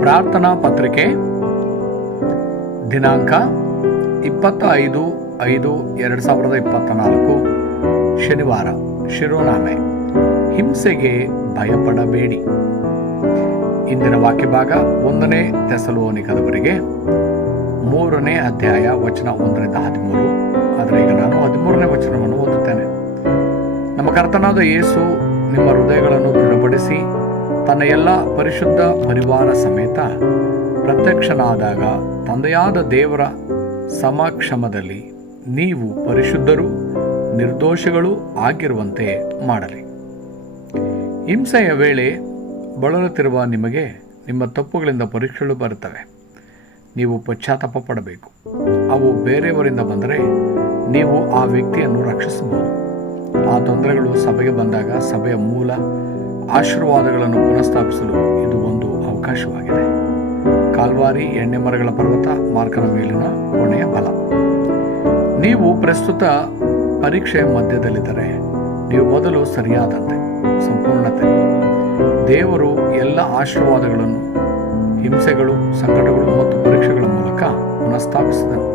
ಪ್ರಾರ್ಥನಾ ಪತ್ರಿಕೆ, ದಿನಾಂಕ ಇಪ್ಪತ್ತ ಐದು ಐದು ಎರಡು ಸಾವಿರದ ಇಪ್ಪತ್ತ ನಾಲ್ಕು ಶನಿವಾರ, ಶಿರೋನಾಮೆ. ಹಿಂಸೆಗೆ ಭಯಪಡಬೇಡಿ. ಇಂದಿನ ವಾಕ್ಯ ಭಾಗ ಒಂದನೇ ತೆಸಲೋನಿಕದವರಿಗೆ ಮೂರನೇ ಅಧ್ಯಾಯ ವಚನ ಒಂದರಿಂದ ಹದಿಮೂರು. ಆದರೆ ಈಗ ನಾನು ಹದಿಮೂರನೇ ವಚನವನ್ನು ಓದುತ್ತೇನೆ. ನಮ್ಮ ಕರ್ತನಾದ ಯೇಸು ನಿಮ್ಮ ಹೃದಯಗಳನ್ನು ದೃಢಪಡಿಸಿ ತನ್ನ ಎಲ್ಲ ಪರಿಶುದ್ಧ ಪರಿವಾರ ಸಮೇತ ಪ್ರತ್ಯಕ್ಷನಾದಾಗ ತಂದೆಯಾದ ದೇವರ ಸಮಕ್ಷಮದಲ್ಲಿ ನೀವು ಪರಿಶುದ್ಧರು, ನಿರ್ದೋಷಗಳು ಆಗಿರುವಂತೆ ಮಾಡಲಿ. ಹಿಂಸೆಯ ವೇಳೆ ಬಳಲುತ್ತಿರುವ ನಿಮಗೆ ನಿಮ್ಮ ತಪ್ಪುಗಳಿಂದ ಪರೀಕ್ಷೆಗಳು ಬರುತ್ತವೆ. ನೀವು ಪಶ್ಚಾತ್ತಾಪ ಪಡಬೇಕು. ಅವು ಬೇರೆಯವರಿಂದ ಬಂದರೆ ನೀವು ಆ ವ್ಯಕ್ತಿಯನ್ನು ರಕ್ಷಿಸಬಹುದು. ಆ ತೊಂದರೆಗಳು ಸಭೆಗೆ ಬಂದಾಗ ಸಭೆಯ ಮೂಲ ಆಶೀರ್ವಾದಗಳನ್ನು ಪುನಃಸ್ಥಾಪಿಸಲು ಇದು ಒಂದು ಅವಕಾಶವಾಗಿದೆ. ಕಾಲ್ವಾರಿ ಎಣ್ಣೆ ಮರಗಳ ಪರ್ವತ ಮಾರ್ಕನ ಮೇಲಿನ ಕೊನೆಯ ಬಲ. ನೀವು ಪ್ರಸ್ತುತ ಪರೀಕ್ಷೆಯ ಮಧ್ಯದಲ್ಲಿದ್ದರೆ ನೀವು ಮೊದಲು ಸರಿಯಾದಂತೆ, ಸಂಪೂರ್ಣತೆ. ದೇವರು ಎಲ್ಲ ಆಶೀರ್ವಾದಗಳನ್ನು, ಹಿಂಸೆಗಳು, ಸಂಕಟಗಳು ಮತ್ತು ಪರೀಕ್ಷೆಗಳ ಮೂಲಕ ಪುನಃಸ್ಥಾಪಿಸಿದನು.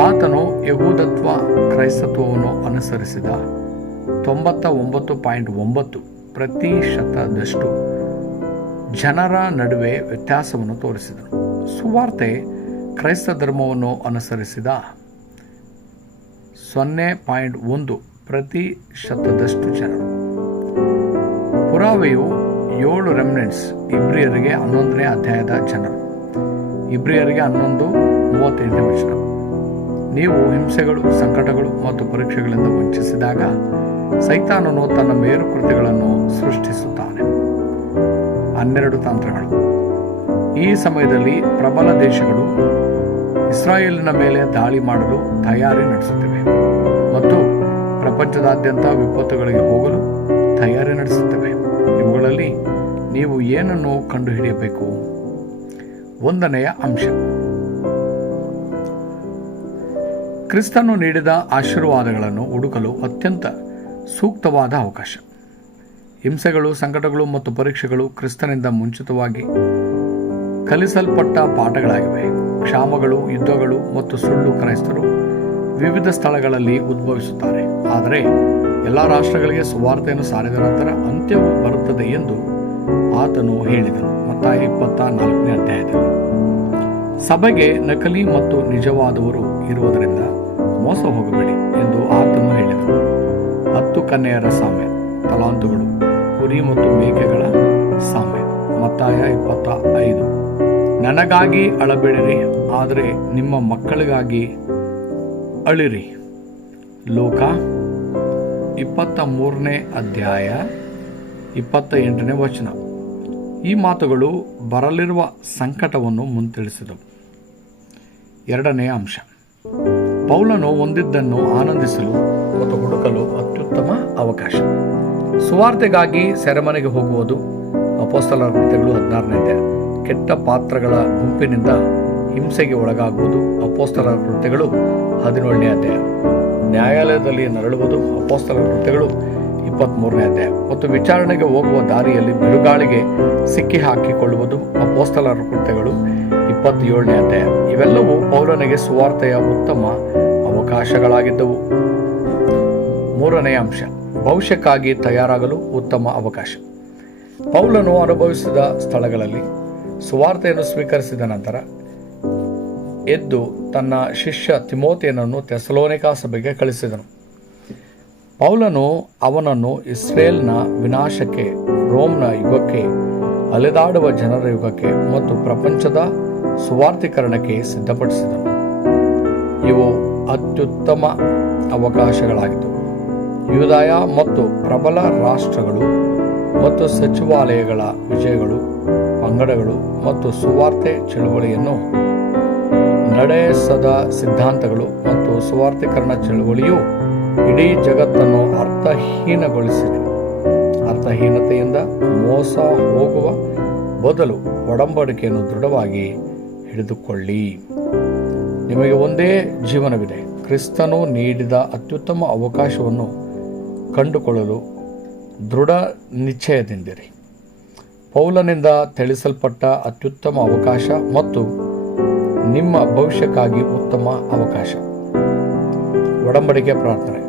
ಆತನು ಯಹೂದತ್ವ ಕ್ರೈಸ್ತತ್ವವನ್ನು ಅನುಸರಿಸಿದ ತೊಂಬತ್ತ ಒಂಬತ್ತು ಪಾಯಿಂಟ್ ಒಂಬತ್ತು ಪ್ರತಿಶತದಷ್ಟು ಜನರ ನಡುವೆ ವ್ಯತ್ಯಾಸವನ್ನು ತೋರಿಸಿದರು. ಸುವಾರ್ತೆ ಕ್ರೈಸ್ತ ಧರ್ಮವನ್ನು ಅನುಸರಿಸಿದ ಸೊನ್ನೆ ಪಾಯಿಂಟ್ ಒಂದು ಪ್ರತಿಶತದಷ್ಟು ಜನರು. ಪುರಾವೆಯು ಏಳು ರೆಮಿನೆಂಟ್ಸ್ ಇಬ್ರಿಯರಿಗೆ ಹನ್ನೊಂದನೇ ಅಧ್ಯಾಯದ ಜನರು. ಇಬ್ರಿಯರಿಗೆ ಹನ್ನೊಂದು ಮೂವತ್ತೈದನೇ ವಚನ. ನೀವು ಹಿಂಸೆಗಳು, ಸಂಕಟಗಳು ಮತ್ತು ಪರೀಕ್ಷೆಗಳಿಂದ ವಂಚಿಸಿದಾಗ ಸೈತಾನನು ತನ್ನ ಮೇರುಕೃತಿಗಳನ್ನು ಸೃಷ್ಟಿಸುತ್ತಾನೆ. ಹನ್ನೆರಡು ತಂತ್ರಗಳು. ಈ ಸಮಯದಲ್ಲಿ ಪ್ರಬಲ ದೇಶಗಳು ಇಸ್ರಾಯೇಲಿನ ಮೇಲೆ ದಾಳಿ ಮಾಡಲು ತಯಾರಿ ನಡೆಸುತ್ತಿವೆ ಮತ್ತು ಪ್ರಪಂಚದಾದ್ಯಂತ ವಿಪತ್ತುಗಳಿಗೆ ಹೋಗಲು ತಯಾರಿ ನಡೆಸುತ್ತವೆ. ಇವುಗಳಲ್ಲಿ ನೀವು ಏನನ್ನು ಕಂಡುಹಿಡಿಯಬೇಕು? ಒಂದನೆಯ ಅಂಶ. ಕ್ರಿಸ್ತನು ನೀಡಿದ ಆಶೀರ್ವಾದಗಳನ್ನು ಹುಡುಕಲು ಅತ್ಯಂತ ಸೂಕ್ತವಾದ ಅವಕಾಶ. ಹಿಂಸೆಗಳು, ಸಂಕಟಗಳು ಮತ್ತು ಪರೀಕ್ಷೆಗಳು ಕ್ರಿಸ್ತನಿಂದ ಮುಂಚಿತವಾಗಿ ಕಲಿಸಲ್ಪಟ್ಟ ಪಾಠಗಳಾಗಿವೆ. ಕ್ಷಾಮಗಳು, ಯುದ್ಧಗಳು ಮತ್ತು ಸುಳ್ಳು ಕ್ರೈಸ್ತರು ವಿವಿಧ ಸ್ಥಳಗಳಲ್ಲಿ ಉದ್ಭವಿಸುತ್ತಾರೆ. ಆದರೆ ಎಲ್ಲ ರಾಷ್ಟ್ರಗಳಿಗೆ ಸುವಾರ್ತೆಯನ್ನು ಸಾರಿದ ನಂತರ ಅಂತ್ಯವು ಬರುತ್ತದೆ ಎಂದು ಆತನು ಹೇಳಿದನು. ಮತ್ತ ಇಪ್ಪತ್ತ ನಾಲ್ಕನೇ ಅಧ್ಯಾಯದಲ್ಲಿ. ಸಭೆಗೆ ನಕಲಿ ಮತ್ತು ನಿಜವಾದವರು ಇರುವುದರಿಂದ ಮೋಸ ಹೋಗಬೇಡಿ ಎಂದು ಆತನು ಹೇಳಿದನು. ಹತ್ತು ಕನ್ಯೆಯರ ಸಾಮ್ಯ, ತಲಾಂತುಗಳು, ಕುರಿ ಮತ್ತು ಮೇಕೆಗಳ ಸಾಮ್ಯ. ಮತ್ತಾಯ ಇಪ್ಪತ್ತ ಐದು ನನಗಾಗಿ ಅಳಬೇಡಿರಿ, ಆದರೆ ನಿಮ್ಮ ಮಕ್ಕಳಿಗಾಗಿ ಅಳಿರಿ. ಲೋಕ ಇಪ್ಪತ್ತ ಮೂರನೇ ಅಧ್ಯಾಯ ಇಪ್ಪತ್ತ ಎಂಟನೇ ವಚನ. ಈ ಮಾತುಗಳು ಬರಲಿರುವ ಸಂಕಟವನ್ನು ಮುಂತಿಳಿಸಿದವು. ಎರಡನೇ ಅಂಶ. ಪೌಲನು ಹೊಂದಿದ್ದನ್ನು ಆನಂದಿಸಲು ಮತ್ತು ಹುಡುಕಲು ಅತ್ಯುತ್ತಮ ಅವಕಾಶ. ಸುವಾರ್ತೆಗಾಗಿ ಸೆರೆಮನೆಗೆ ಹೋಗುವುದು ಅಪೋಸ್ತಲರ ಕೃತ್ಯಗಳು ಹದಿನಾರನೇ ಅಧ್ಯಾಯ. ಕೆಟ್ಟ ಪಾತ್ರಗಳ ಗುಂಪಿನಿಂದ ಹಿಂಸೆಗೆ ಒಳಗಾಗುವುದು ಅಪೋಸ್ತಲರ ಕೃತ್ಯಗಳು ಹದಿನೇಳನೇ ಅಧ್ಯಾಯ. ನ್ಯಾಯಾಲಯದಲ್ಲಿ ನರಳುವುದು ಅಪೋಸ್ತಲರ ಕೃತ್ಯಗಳು ಇಪ್ಪತ್ತ್ಮೂರನೇ ಅಧ್ಯಾಯ. ಮತ್ತು ವಿಚಾರಣೆಗೆ ಹೋಗುವ ದಾರಿಯಲ್ಲಿ ಬಿರುಗಾಳಿಗೆ ಸಿಕ್ಕಿ ಹಾಕಿಕೊಳ್ಳುವುದು ಅಪೋಸ್ತಲರ ಕೃತ್ಯಗಳು ಇಪ್ಪತ್ತೇಳನೇ ಅಧ್ಯಾಯ. ಇವೆಲ್ಲವೂ ಪೌರನಿಗೆ ಸುವಾರ್ತೆಯ ಉತ್ತಮ ಅವಕಾಶಗಳಾಗಿದ್ದವು. ಮೂರನೇ ಅಂಶ, ಭವಿಷ್ಯಕ್ಕಾಗಿ ತಯಾರಾಗಲು ಉತ್ತಮ ಅವಕಾಶ. ಪೌಲನು ಅನುಭವಿಸಿದ ಸ್ಥಳಗಳಲ್ಲಿ ಸುವಾರ್ತೆಯನ್ನು ಸ್ವೀಕರಿಸಿದ ನಂತರ ಎದ್ದು ತನ್ನ ಶಿಷ್ಯ ತಿಮೋತಿಯನನ್ನು ತೆಸಲೋನಿಕಾ ಸಭೆಗೆ ಕಳಿಸಿದನು. ಪೌಲನು ಅವನನ್ನು ಇಸ್ರೇಲ್ನ ವಿನಾಶಕ್ಕೆ, ರೋಮ್ನ ಯುಗಕ್ಕೆ, ಅಲೆದಾಡುವ ಜನರ ಯುಗಕ್ಕೆ ಮತ್ತು ಪ್ರಪಂಚದ ಸುವಾರ್ಥೀಕರಣಕ್ಕೆ ಸಿದ್ಧಪಡಿಸಿದನು. ಇವು ಅತ್ಯುತ್ತಮ ಅವಕಾಶಗಳಾಗಿದ್ದವು. ಯೂದಾಯ ಮತ್ತು ಪ್ರಬಲ ರಾಷ್ಟ್ರಗಳು ಮತ್ತು ಸಚಿವಾಲಯಗಳ ವಿಜಯಗಳು, ಪಂಗಡಗಳು ಮತ್ತು ಸುವಾರ್ತೆ ಚಳುವಳಿಯನ್ನು ನಡೆಸದ ಸಿದ್ಧಾಂತಗಳು ಮತ್ತು ಸುವಾರ್ಥೀಕರಣ ಚಳುವಳಿಯು ಇಡೀ ಜಗತ್ತನ್ನು ಅರ್ಥಹೀನಗೊಳಿಸಿದೆ. ಅರ್ಥಹೀನತೆಯಿಂದ ಮೋಸ ಹೋಗುವ ಬದಲು ಒಡಂಬಡಿಕೆಯನ್ನು ದೃಢವಾಗಿ ಹಿಡಿದುಕೊಳ್ಳಿ. ನಿಮಗೆ ಒಂದೇ ಜೀವನವಿದೆ. ಕ್ರಿಸ್ತನು ನೀಡಿದ ಅತ್ಯುತ್ತಮ ಅವಕಾಶವನ್ನು ಕಂಡುಕೊಳ್ಳಲು ದೃಢ ನಿಶ್ಚಯದಿಂದಿರಿ. ಪೌಲನಿಂದ ತಿಳಿಸಲ್ಪಟ್ಟ ಅತ್ಯುತ್ತಮ ಅವಕಾಶ ಮತ್ತು ನಿಮ್ಮ ಭವಿಷ್ಯಕ್ಕಾಗಿ ಉತ್ತಮ ಅವಕಾಶ. ಒಡಂಬಡಿಕೆ ಪ್ರಾರ್ಥನೆ.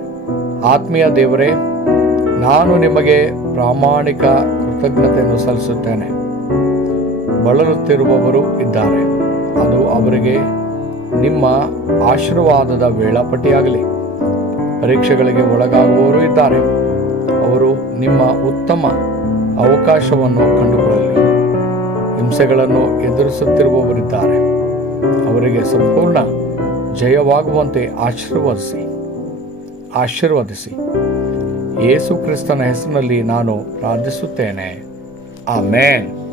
ಆತ್ಮೀಯ ದೇವರೇ, ನಾನು ನಿಮಗೆ ಪ್ರಾಮಾಣಿಕ ಕೃತಜ್ಞತೆಯನ್ನು ಸಲ್ಲಿಸುತ್ತೇನೆ. ಬಳಲುತ್ತಿರುವವರು ಇದ್ದಾರೆ. ಅದು ಅವರಿಗೆ ನಿಮ್ಮ ಆಶೀರ್ವಾದದ ವೇಳಾಪಟ್ಟಿಯಾಗಲಿ. ಪರೀಕ್ಷೆಗಳಿಗೆ ಒಳಗಾಗುವವರು ಇದ್ದಾರೆ. ಅವರು ನಿಮ್ಮ ಉತ್ತಮ ಅವಕಾಶವನ್ನು ಕಂಡುಕೊಳ್ಳಲಿ. ಹಿಂಸೆಗಳನ್ನು ಎದುರಿಸುತ್ತಿರುವವರಿದ್ದಾರೆ. ಅವರಿಗೆ ಸಂಪೂರ್ಣ ಜಯವಾಗುವಂತೆ ಆಶೀರ್ವದಿಸಿ. ಆಶೀರ್ವದಿಸಿ. ಯೇಸು ಕ್ರಿಸ್ತನ ಹೆಸರಿನಲ್ಲಿ ನಾನು ಪ್ರಾರ್ಥಿಸುತ್ತೇನೆ. ಆಮೇನ್.